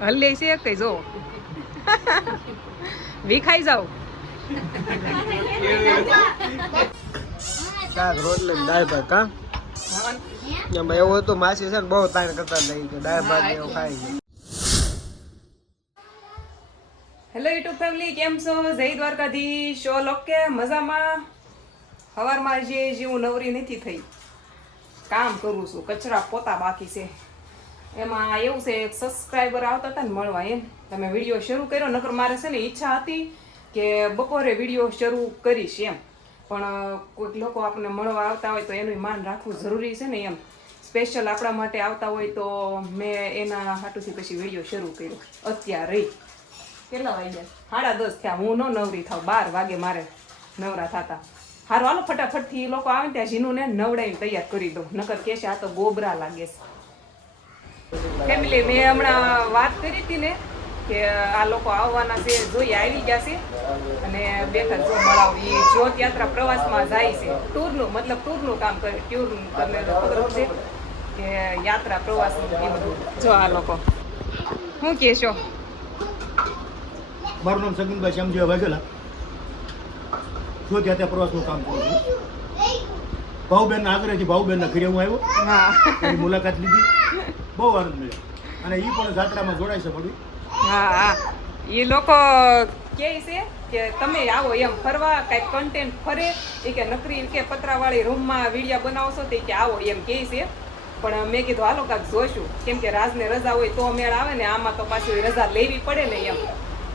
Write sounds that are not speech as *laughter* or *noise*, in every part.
હલ્લે છે કઈ જો. વિખાઈ જાવ શાક રોટલી દાળ ભાત કા એમાં એવું હતું માસી છે ને બહુ તાણ કરતા લઈ કે દાળ ભાત એવું ખાઈ છે હેલો યુટ્યુબ ફેમિલી કેમ છો? જય દ્વારકાધીશ. Show okay? મજામાં? સવારમાં જે જે હું નવરી નથી થઈ. કામ કરું છું. કચરા પોતા બાકી છે. એમાં એવું છે, એક સબસ્ક્રાઈબર આવતા હતા ને મળવા એમ તમે વીડિયો શરૂ કર્યો, નકર મારે છે ને ઈચ્છા હતી કે બપોરે વીડિયો શરૂ કરીશ એમ. પણ કોઈક લોકો આપણને મળવા આવતા હોય તો એનું માન રાખવું જરૂરી છે ને એમ. સ્પેશિયલ આપણા માટે આવતા હોય તો મેં એના હાટુથી પછી વીડિયો શરૂ કર્યો. અત્યારે. કેટલા વાગ્યા? સાડા દસ થયા. હું ન નવરી થાવ. બાર વાગે મારે નવરા થતા. હારું, હાલો, ફટાફટથી લોકો આવે ત્યાં જીનુને નવડાવીને તૈયાર કરી દઉં. નકર કહેશે આ તો ગોબરા લાગે છે. ફેમિલી મેં હમણાં વાત કરી હતી ને કે આ લોકો આવવાના છે જોઈ આવી ગયા છે. અને બેઠા જો મળાવ એ જ્યોત યાત્રા પ્રવાસમાં જાય છે. ટૂરનું મતલબ ટૂરનું કામ કરે ટૂર તમને ખબર છે કે યાત્રા પ્રવાસનું એ બધું. જો આ લોકો. શું કહેશો મારું નામ સગનભાઈ શ્યામજી વાઘેલા. જો ત્યાં ત્યાં પ્રવાસનું કામ કરું છું. ભાઉબેનના આગ્રહથી ભાઉબેનના ઘરે હું આવ્યો. એની મુલાકાત લીધી. બહુ આનંદ મળ્યો. અને એ પણ જાત્રામાં જોડાય છે થોડી હા હા. એ લોકો કહે છે કે તમે આવો એમ ફરવા કાંઈક કન્ટેન્ટ ફરે. એ કે નકરી કે પતરાવાળી રૂમમાં વિડીયા બનાવશો તે કે આવો એમ કહે છે. પણ મેં કીધું હાલો કાંઈક જોઈશું કેમ કે રાજને રજા હોય તો મેળ આવે ને આમાં તો પાછું રજા લેવી પડે ને એમ.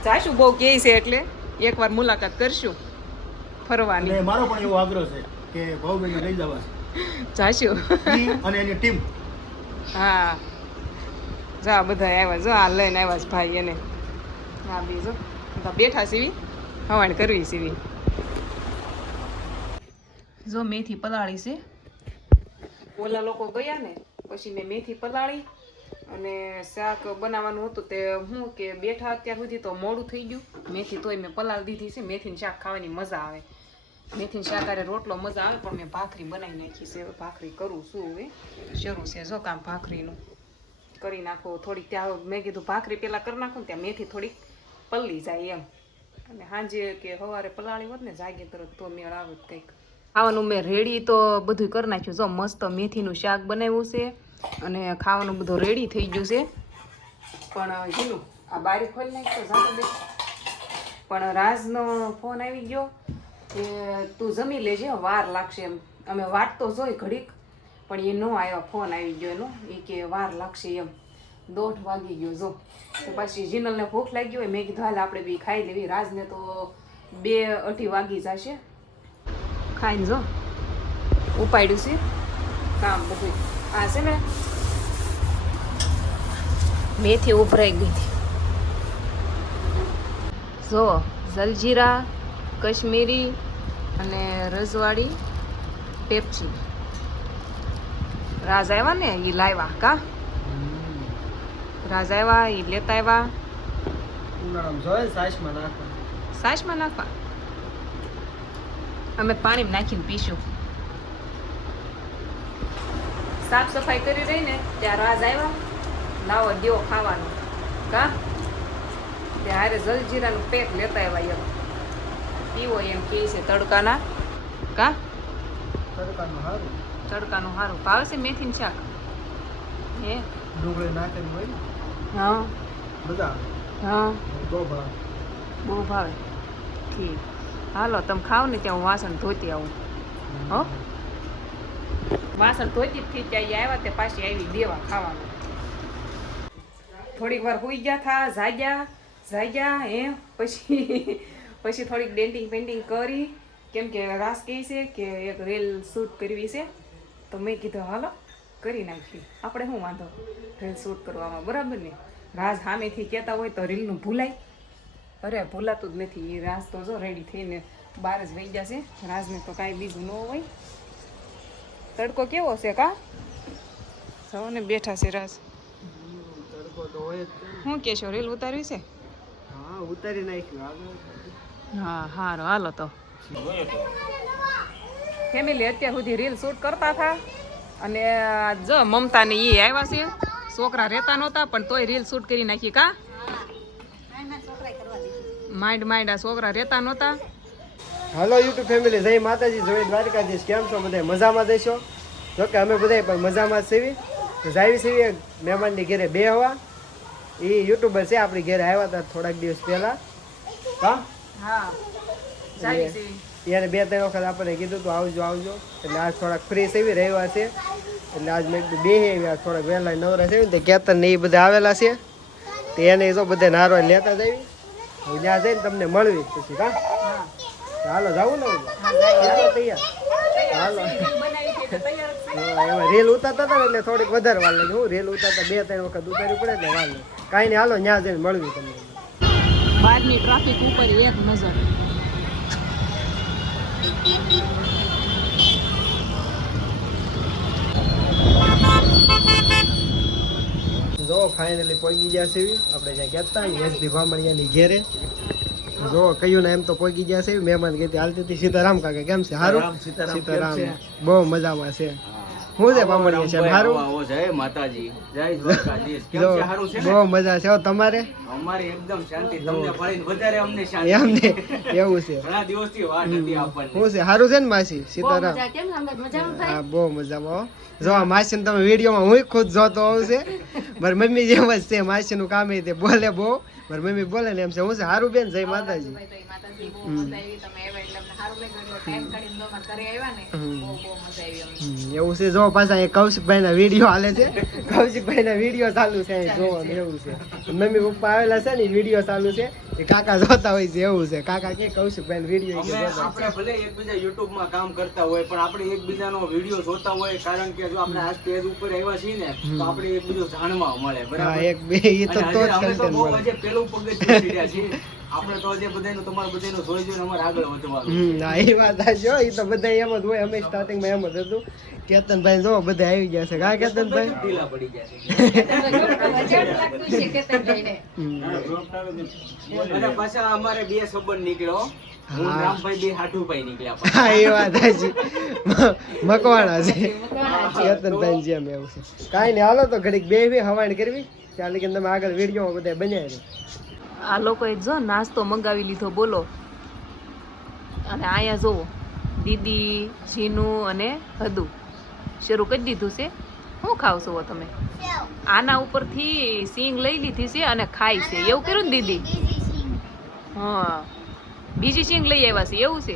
જાશું બહુ કહે છે એટલે એકવાર મુલાકાત કરશું ફરવાની. મારો પણ એવો આગ્રહ છે કે ભાઉબેનને લઈ જવા જાશું. અને એની ટીમ હા. જો આ બધા આવ્યા, જો આ લઈને આવ્યા છે ભાઈ એને. હા બીજો બેઠા સીવી હવાણ કરવી સીવી જો મેથી પલાળી છે. ઓલા લોકો ગયા ને, પછી મેં મેથી પલાળી અને શાક બનાવવાનું હતું તે હું કે બેઠા અત્યાર સુધી તો મોડું થઈ ગયું. મેથી તોય મેં પલાળી દીધી છે. મેથીનું શાક ખાવાની મજા આવે. મેથીની શાક હારે રોટલો મજા આવે, પણ મેં ભાખરી બનાવી નાખી છે. ભાખરી કરું શું હવે. શરૂ છે જો કામ ભાખરીનું. કરી નાખો, થોડીક ત્યાં મેં કીધું, ભાખરી પહેલાં કરી નાખું ને ત્યાં મેથી થોડીક પલ્લી જાય એમ. અને સાંજે કે સવારે પલાળી હોત ને જાગે તરત તો મેળ આવે કંઈક. ખાવાનું મેં રેડી તો બધું કરી નાખ્યું. જો, મસ્ત મેથીનું શાક બનાવ્યું છે અને ખાવાનું બધું રેડી થઈ ગયું છે. પણ જીનું આ બારી ખોલી નાખ્યો જાતો બે પણ, રાજનો ફોન આવી ગયો કે તું જમી લેજે, વાર લાગશે એમ. અમે વાટ તો જોઈ ઘડીક. પણ એ ન આવ્યો ફોન આવી ગયો એનો. એ કે વાર લાગશે એમ. દોઢ વાગી ગયો, જો. તો પછી જીનલને ભૂખ લાગી હોય, મેં કીધું, હાલ આપણે બી ખાઈ લેવી. રાજને તો બે અઢી વાગી જશે. ખાઈને જો. ઉપાડ્યું છે. કામ બધું. આ છે ને, મેથી ઉભરાઈ ગઈ હતી. જો, જલજીરા, કશ્મીરી અને રજવાડી, પેપ્સી. રાજ આવ્યા ને એ લાવ્યા કા રાજ આવ્યા એ લેતા આવ્યા સાસમાં નાખવા. અમે પાણીમાં નાખીને પીશું. સાફ સફાઈ કરી રહી ને ત્યાં રાજ આવ્યા લાવો દેવો ખાવાનો. કા? ત્યારે જલજીરાનું પેક લેતા આવ્યા એમ પીવો એમ કહે છે તડકાના. કા? તડકાનું સારું તડકાનું સારું ભાવે છે મેથીનું શાક? હે? ડુંગળી નાખેલી હોય હા. બધા? હા. બહુ ભાવે. બહુ ભાવે. ઠીક. હાલો તમે ખાવ ને ત્યાં હું વાસણ ધોતી આવું. હો? વાસણ ધોતી જ થી ત્યાં આવ્યા તે પાછી આવી દેવા ખાવાનું. થોડીક વાર હુઈ ગયા થા જાગ્યા જાગ્યા હે? પછી પછી થોડીક ડેન્ટિંગ પેન્ટિંગ કરી. કેમ કે રાસ કહે છે કે એક રેલ શૂટ કરવી છે. તો મેં કીધું હાલો કરી નાખીએ. આપણે શું વાંધો? રીલ શૂટ કરવામાં બરાબર ને? રાજ સામેથી કહેતા હોય તો રીલનું ભૂલાય. અરે ભૂલાતું જ નથી. એ રાજ તો જો રેડી થઈને બહાર જ વહી જશે રાજને તો કાંઈ બીજું ન હોય. તડકો કેવો છે કા? સૌને બેઠા છે રાજ. હું તો હોય જ. તે. શું કહેશો રીલ ઉતારવી છે? હા ઉતારી નાખ્યું. હા હારો. હાલો તો. ફેમિલી અત્યાર સુધી રીલ શૂટ કરતા હતા. અને જો મમતા ને એ આવ્યા છે. છોકરા રહેતા નહોતા પણ તોય રીલ શૂટ કરી નાખી કા? માઇન્ડ માઇન્ડ આ છોકરા રહેતા નહોતા. હલો યુટ્યુબ ફેમિલી જય માતાજી જય દ્વારકાધીશ. કેમ છો બધા? મજામાં જઈશો જો કે અમે બધા પણ મજામાં સેવી જાવી સેવી મહેમાનની ઘેરે બે હવા. એ યુટ્યુબર છે આપણી ઘેરે આવ્યા હતા થોડાક દિવસ પહેલાં. હા? હા જાવી છે એને બે ત્રણ વખત આપણને કીધું તો આવજો આવજો. એટલે આજ થોડાક ફ્રી થઈ રહેવા છે. એટલે આજ મેં કીધું બે આવી આજ થોડાક વહેલા નવરા છે ને તે કેતન ને એ બધા આવેલા છે. તે એને જો બધા નારો લેતા જવી. હું ત્યાં જઈને તમને મળવી પછી હા? હાલો જાવું ને હાલો તૈયાર? હાલો. એમાં રેલ ઉતારતા હતા ને એટલે થોડીક વધારે વાર લાગે. હું રેલ ઉતારતા બે ત્રણ વખત ઉતારવી પડે એટલે વાર લાગે. કાંઈ નહીં હાલો ત્યાં જઈને મળવી તમને. બહારની ટ્રાફિક ઉપર એક નજર. જો ફાઇનલી પહોંચી ગયા છે આપણે જ્યાં કહેતા એસડી ભામણિયાની ઘેરે. જો કયું ને એમ તો પહોંચી ગયા છે મહેમાન કહેતી હાલતી હતી સીતારામ કાકા. કેમ છે? સારું સીતારામ બહુ મજામાં છે. શું છે ભામણિયા છે? સારું આવો જય માતાજી. જય દ્વારકાધીશ. કેમ છે? સારું છે? બહુ મજા છે હો, તમારે? અમારે એકદમ શાંતિ. તમને મળીને વધારે અમને શાંતિ. એમને એવું છે. ઘણા દિવસથી વાત હતી આપણને. શું છે? સારું છે ને માસી? સીતારામ. હા બહુ મજામાં હો. જો આ માસી તમે વિડીયોમાં હું ખુદ જોતો હોઉં છે. મારી મમ્મી જેમ જ છે માસી નું કામ એ તે બોલે બહુ. મારી મમ્મી બોલે ને એમ છે. હું છે? સારું બેન જય માતાજી. હમ, એવું છે જો પાછા એ કૌશિકભાઈ ના વીડિયો હાલે છે. કૌશિકભાઈ ના વીડિયો ચાલુ છે જોવાનું એવું છે. મમ્મી પપ્પા આવેલા છે ને વીડિયો ચાલુ છે. એ કાકા જોતા હોય છે એવું છે. કાકા કે કૌશિકભાઈ ના વીડિયો આપણે ભલે એકબીજા યુટ્યુબમાં કામ કરતા હોય પણ આપણે એકબીજાનો વીડિયો જોતા હોય કારણ કે જો આપણે આ સ્ટેજ ઉપર આવ્યા છીએ ને તો આપણે એકબીજો જાણવા મળે બરાબર? એક બે એ તો તો જ પેલું ચડ્યા છીએ. *laughs* આપણે તો હજી બધાનું તમારે બધાનું જોઈ જોઈને અમારે આગળ વધવાનું. હમ એ વાત હાચી એ તો બધા એમ જ હોય અમે સ્ટાર્ટિંગમાં એમ જ હતું. કેતનભાઈ જો બધા આવી ગયા છે. કા કેતનભાઈ? ઢીલા પડી ગયા છે. પાછા અમારે બે સંબંધ નીકળ્યો. હું. રામભાઈ બે હાઠુભાઈ નીકળ્યા હા એ વાત હાચી મકવાણા છે. કેતનભાઈ જેમ એવું છે. કાંઈ નહીં હાલો તો ઘડીક બે હવાણ કરવી. ચાલે કે તમે આગળ વીડિયો બધા બનાવી આ લોકોએ જો નાસ્તો મંગાવી લીધો બોલો. અને અહીંયા જુઓ દીદી જીનુ અને હદુ. શરૂ કરી દીધું છે. શું ખાવ છો તમે? આના ઉપરથી સિંગ લઈ લીધી છે અને ખાય છે. એવું કર્યું ને દીદી? હા. બીજી સિંગ લઈ આવ્યા છે. એવું છે?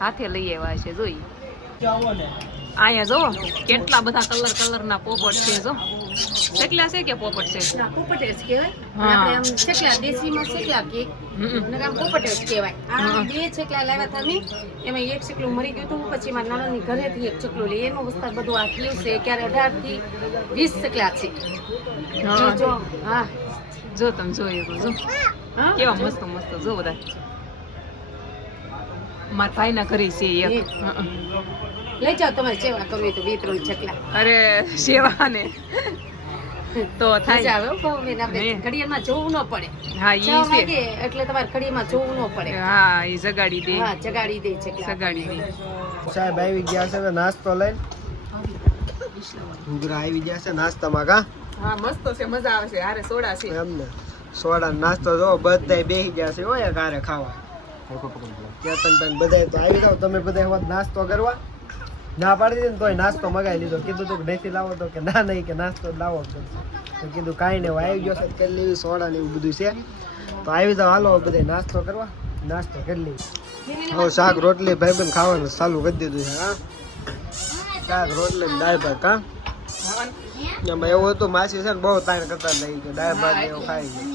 હાથે લઈ આવ્યા છે જોઈ. અહીંયા જો કેટલા બધા કલર કલરના પોપટ છે જો. કેટલા છે કે પોપટ છે ના, પોપટ જ કહેવાય. આપણે આમ ચકલા, દેશીમાં કહે. હમ. અને આમ પોપટ જ કહેવાય. આ. બે ચકલા લાવ્યા હતા અમે. એમાં એક ચકલું મરી ગયું હતું પછી મારા નાનાની ઘરેથી એક ચકલું લે એનો વિસ્તાર બધું આ થયું છે ક્યારે અઢારથી વીસ ચકલા છે. જો હા જો તમે જોઈએ તો જો કેવા મસ્ત મસ્ત જો બધા મારા ભાઈના ઘરે છે એક. લઈ જાઓ તમારે સેવા કરવી તો બે ત્રણ ચકલા. અરે સેવા ને તો થાય. આવે ભાવબેન. આપણે. ઘડિયાળમાં જોવું ન પડે. હા ઈ છે. એટલે તમારે ઘડિયાળમાં જોવું ન પડે. હા ઈ જગાડી દે. હા જગાડી દે છે જગાડી દે. સાહેબ આવી ગયા છે નાસ્તો લઈને. ઘૂઘરા આવી ગયા છે નાસ્તામાં કા? હા મસ્ત છે મજા આવે છે. હારે સોડા છે. એમને સોડા નાસ્તો જો બધા બેસી ગયા છે હોય કારે ખાવા. બધા તો આવી જાવ તમે બધા વખત નાસ્તો કરવા. ના પાડી દીધી ને તોય નાસ્તો મગાવી લીધો. કીધું તું નથી લાવો તો કે ના નહીં કે નાસ્તો લાવો તો કીધું કાંઈ નહીં, હવે આવી ગયો છે, કરી લેવી, સોડા ને એવું બધું છે. તો આવી જાવ હાલો બધા નાસ્તો કરવા. નાસ્તો કરી લેવી હવે શાક રોટલી ભાઈબંધ ખાવાનું ચાલુ કરી દીધું છે, હા. શાક રોટલી દાળ ભાત, હા. એમાં એવું હતું માસી છે ને બહુ તાણ કરતા લઈ કે દાળ ભાત ને એવું ખાઈ ગયા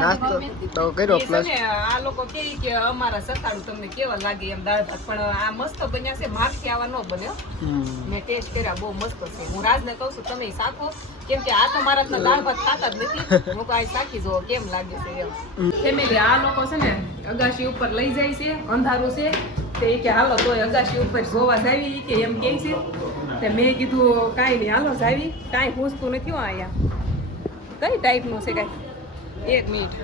નાસ્તો તો કર્યો પ્લસ આ લોકો કહે કે અમારા સકાળું તમને કેવા લાગે એમ દાળ ભાત પણ આ મસ્ત બન્યા છે મારથી આવા ન બન્યો. મેં ટેસ્ટ કર્યા બહુ મસ્ત છે. હું રાજને કહું છું તમે શાખો કેમ કે આ તો મારા દાળ ભાત ખાતા જ નથી. હું આ શાખી જોવો કેમ લાગે છે એમ. ફેમિલી આ લોકો છે ને અગાશી ઉપર લઈ જાય છે અંધારું છે તે કે, હાલો તોય અગાશી ઉપર જોવા જાવી કે એમ કે છે. તે મેં કીધું, કાંઈ નહીં, હાલો, જાવી. કાંઈ પૂછતું નથી હો અહીંયા. કઈ ટાઈપનું છે કાંઈ? એક મિનિટ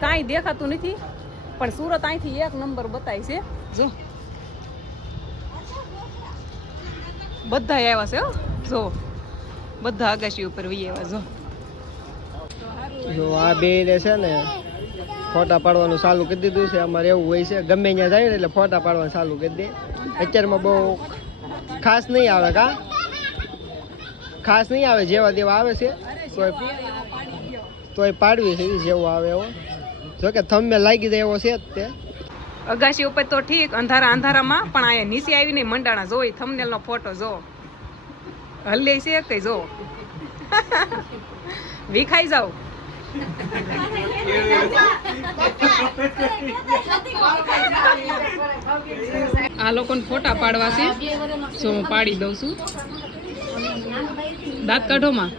કાંઈ દેખાતું નથી, પણ સુરત અહીંથી એક નંબર બતાય છે. જો. બધા આવ્યા છે જો. બધા અગાશી ઉપર વી આવ્યા જો. આ બે છે ને ફોટા પાડવાનું ચાલુ કરી દીધું છે. અમારે એવું હોય છે. ગમે ત્યાં જાય ને એટલે ફોટા પાડવાનું ચાલુ કરી દે. અત્યારમાં બહુ ખાસ નહીં આવે કા? ખાસ નહીં આવે, જેવા તેવા આવે છે. તોય પાડવી છે જેવો આવે એવો. જો કે થંબે લાગી જાય એવો છે જ તે. અગાશી ઉપર તો ઠીક, અંધારા અંધારામાં, પણ અહીંયા નીચે આવીને મંડાણા જોઈ થંબનેલ નો ફોટો જો. હલ્લે છે કઈ જો? *laughs* વિખાઈ જાવ આ લોકોને ફોટા પાડવા છે. જો હું પાડી દઉં છું. દાંત કાઢોમાં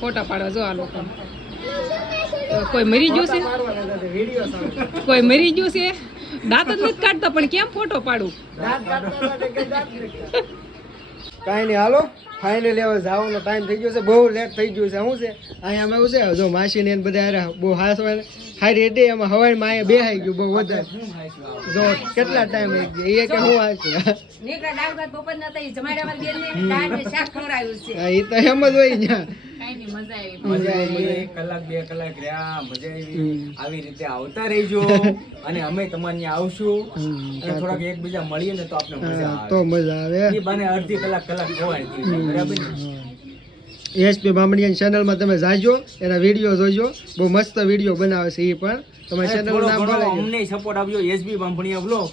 ફોટા પાડવા જો આ લોકો કોઈ મરી ગયું છે? કોઈ મરી ગયું છે? દાંત જ નથી કાઢતા, પણ કેમ ફોટો પાડું? કાંઈ નહીં હાલો. ફાઇનલી હવે જવાનો ટાઈમ થઈ ગયો છે. બહુ લેટ થઈ ગયું છે. શું છે? અહીંયા અમે શું છે? જો માસી ને બધા હારે બહુ હાસ હોય હારી એટલે એમાં હવાઈમાં અહીંયા બેહાઈ ગયું બહુ વધારે. જો કેટલા ટાઈમ થઈ ગયો? એ કે હું હાસ? એ તો એમ જ હોય ને મજા આવી. એક કલાક બે કલાક રહ્યા મજા આવી. આવી રીતે આવતા રહીજો. *laughs* અને અમે તમારે ત્યાં આવશું. અને થોડાક એકબીજા મળીએ ને તો આપણે મજા આવે. તો મજા આવે. એ બાને અડધી કલાક કલાક ખવાય બરાબર ને એસપી બામણીયાની ચેનલમાં તમે જાજો એના વીડિયો જોજો. બહુ મસ્ત વીડિયો બનાવે છે એ પણ. તમારી ચેનલનું નામ અમને સપોર્ટ આપજો એસબી બામણીયા બ્લોગ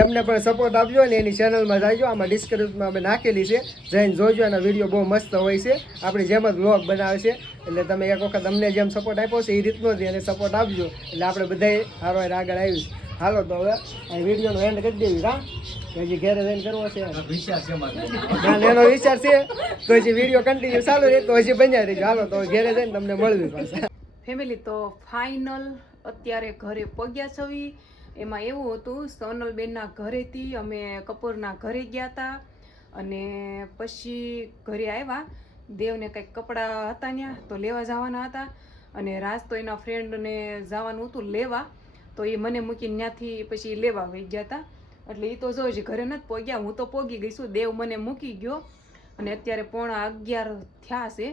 એમને પણ સપોર્ટ આપજો ને એની ચેનલમાં જાજો. આમાં ડિસ્ક્રિપ્શનમાં અમે નાખેલી છે. જઈને જોજો એના વીડિયો બહુ મસ્ત હોય છે. આપણી જેમ જ વ્લોગ બનાવે છે. એટલે તમે એક વખત અમને જેમ સપોર્ટ આપ્યો છે એ રીતનો જ એને સપોર્ટ આપજો. એટલે આપણે બધાએ સારો આગળ આવીશ હાલો તો હવે વીડિયો વિડીયોનો એન્ડ કરી દેવી હા? પછી હજી ઘેરે જઈને કરવો છે? એનો વિચાર છે તો હજી વીડિયો કન્ટિન્યુ ચાલુ રહે તો હજી બન્યા રહીશું હાલો તો ઘેરે જઈને તમને મળવી પાછા. ફેમિલી તો ફાઇનલ અત્યારે ઘરે પગ્યા છવી. એમાં એવું હતું સોનલબેનના ઘરેથી અમે કપૂરના ઘરે ગયા હતા અને પછી ઘરે આવ્યા. દેવને કંઈક કપડાં હતા ત્યાં તો લેવા જવાના હતા. અને રાજ તો એના ફ્રેન્ડને જવાનું હતું લેવા. તો એ મને મૂકીને ત્યાંથી પછી લેવા વહી ગયા હતા એટલે એ તો જો જ ઘરે નથી પોગ્યા, હું તો પોગી ગઈ છું. દેવ મને મૂકી ગયો અને અત્યારે પોણા અગિયાર થયા છે.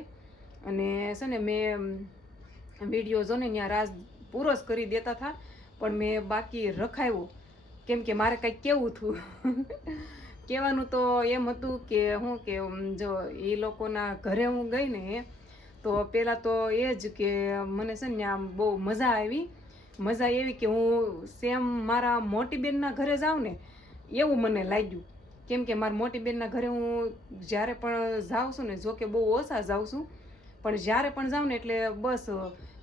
અને છે ને મેં વીડિયો જો ને ત્યાં રાજ પૂરો જ કરી દેતા હતા પણ મેં બાકી રખાયું કેમ કે મારે કંઈક કેવું હતું? *laughs* કહેવાનું તો એમ હતું કે હું કે જો એ લોકોના ઘરે હું ગઈ ને, તો પહેલાં તો એ જ કે મને છે ને આમ બહુ મજા આવી. મજા એવી કે હું સેમ મારા મોટી બેનના ઘરે જાઉં ને, એવું મને લાગ્યું. કેમ કે મારા મોટી બેનના ઘરે હું જ્યારે પણ જાઉં છું ને જો કે બહુ ઓછા જાઉં છું, પણ જ્યારે પણ જાઉં ને એટલે બસ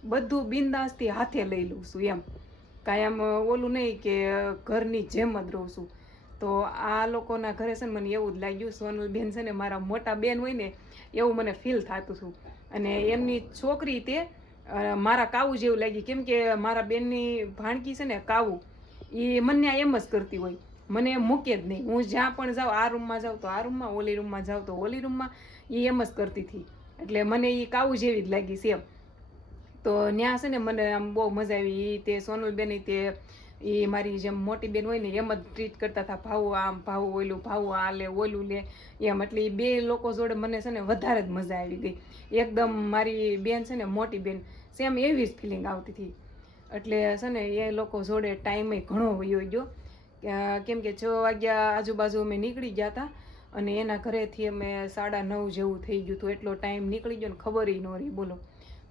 બધું બિંદાસથી હાથે લઈ લઉં છું એમ. કાંઈ આમ ઓલું નહીં કે ઘરની જેમ જ રહું છું. તો આ લોકોના ઘરે છે ને મને એવું જ લાગ્યું, સોનલબેન છે ને મારા મોટા બેન હોય ને, એવું મને ફીલ થતું હતું. અને એમની છોકરી તે મારા કાવું જેવું લાગી કેમ કે મારા બેનની ભાણકી છે ને, કાવું એ મને એમ જ કરતી હોય. મને મૂકે જ નહીં. હું જ્યાં પણ જાઉં, આ રૂમમાં જાઉં તો આ રૂમમાં, ઓલી રૂમમાં જાઉં તો ઓલી રૂમમાં એ એમ જ કરતી હતી. એટલે મને એ કાવું જેવી જ લાગી સેમ તો ત્યાં છે ને, મને આમ બહુ મજા આવી. તે સોનલબેન તે એ મારી જેમ મોટી બેન હોય ને એમ જ ટ્રીટ કરતા હતા. ભાવું આમ ભાવું ઓલું ભાવું આ લે, ઓલું લે, એમ. એટલે એ બે લોકો જોડે મને છે ને વધારે જ મજા આવી ગઈ. એકદમ મારી બેન છે ને મોટી બેન સેમ એવી જ ફિલિંગ આવતી હતી. એટલે છે ને એ લોકો જોડે ટાઈમે ઘણો વયો ગયો. કેમ કે છ વાગ્યા આજુબાજુ અમે નીકળી ગયા હતા અને એના ઘરેથી અમે સાડા નવ જેવું થઈ ગયું હતું. એટલો ટાઈમ નીકળી ગયો ને ખબર ન રહી, બોલો.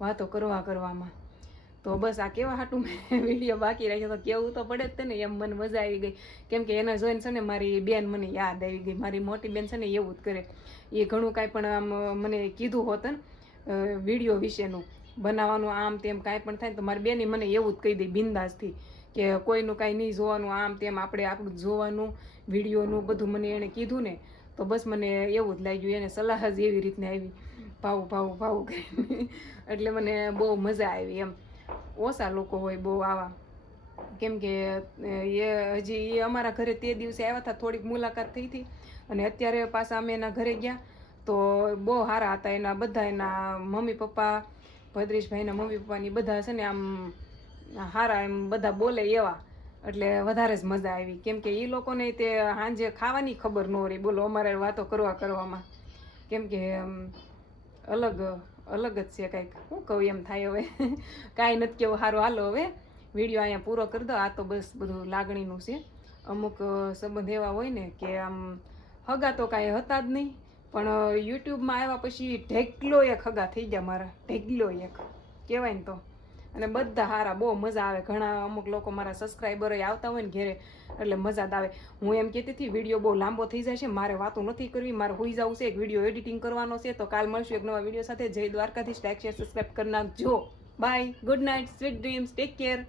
વાતો કરવા કરવામાં. તો બસ આ કેવા હાટું મેં *laughs* વીડિયો બાકી રાખ્યો તો કેવું તો પડે જ ને, એમ મને મજા આવી ગઈ. કેમ કે એને જોઈને છે ને મારી બેન મને યાદ આવી ગઈ. મારી મોટી બેન છે ને એવું જ કરે. એ ઘણું કાંઈ પણ આમ મને કીધું હોત ને વીડિયો વિશેનું. બનાવવાનું આમ તેમ કાંઈ પણ થાય તો મારી બેને મને એવું જ કહી દે બિંદાસથી કે કોઈનું કાંઈ નહીં જોવાનું, આમ તેમ આપણે આપણું જોવાનું વિડીયોનું બધું મને એણે કીધું ને, તો બસ મને એવું જ લાગ્યું. એને સલાહ જ એવી રીતને આવી. ભાવું ભાવું ભાવું કરીને. એટલે મને બહુ મજા આવી એમ. ઓછા લોકો હોય બહુ આવા. કેમ કે એ હજી એ અમારા ઘરે તે દિવસે આવ્યા હતા, થોડીક મુલાકાત થઈ હતી. અને અત્યારે પાછા અમે એના ઘરે ગયા. તો બહુ સારા હતા એના, બધા એના મમ્મી પપ્પા ભદ્રેશભાઈના મમ્મી પપ્પાની બધા છે ને આમ સારા એમ બધા બોલે એવા. એટલે વધારે જ મજા આવી. કેમ કે એ લોકોને તે સાંજે ખાવાની ખબર ન રહી. બોલો, અમારે વાતો કરવા કરવામાં. કેમ કે અલગ અલગ જ છે કંઈક. શું કહું એમ થાય હવે. *laughs* કાંઈ નથી કેવું સારું. હાલો હવે, વીડિયો અહીંયા પૂરો કરી દો. આ તો બસ બધું લાગણીનું છે. અમુક સંબંધ એવા હોય ને કે આમ હગા તો કાંઈ હતા જ નહીં. પણ યુટ્યુબમાં આવ્યા પછી ઢેકલો એક હગા થઈ ગયા મારા. ઢેકલો એક. કહેવાય ને તો. અને બધા સારા બહુ મજા આવે. ઘણા અમુક લોકો મારા સબસ્ક્રાઈબરો આવતા હોય ને ઘેરે, એટલે મજા જ આવે. હું એમ કહેતી હતી, વીડિયો બહુ લાંબો થઈ છે મારે વાતો નથી કરવી, મારે હોઈ જવું છે, એક વીડિયો એડિટિંગ કરવાનો છે, તો કાલ મળશું એક નવા વીડિયો સાથે. જય દ્વારકાધીશ. લાઈક શેર સબસ્ક્રાઈબ કરી નાખજો. Bye good night sweet dreams take care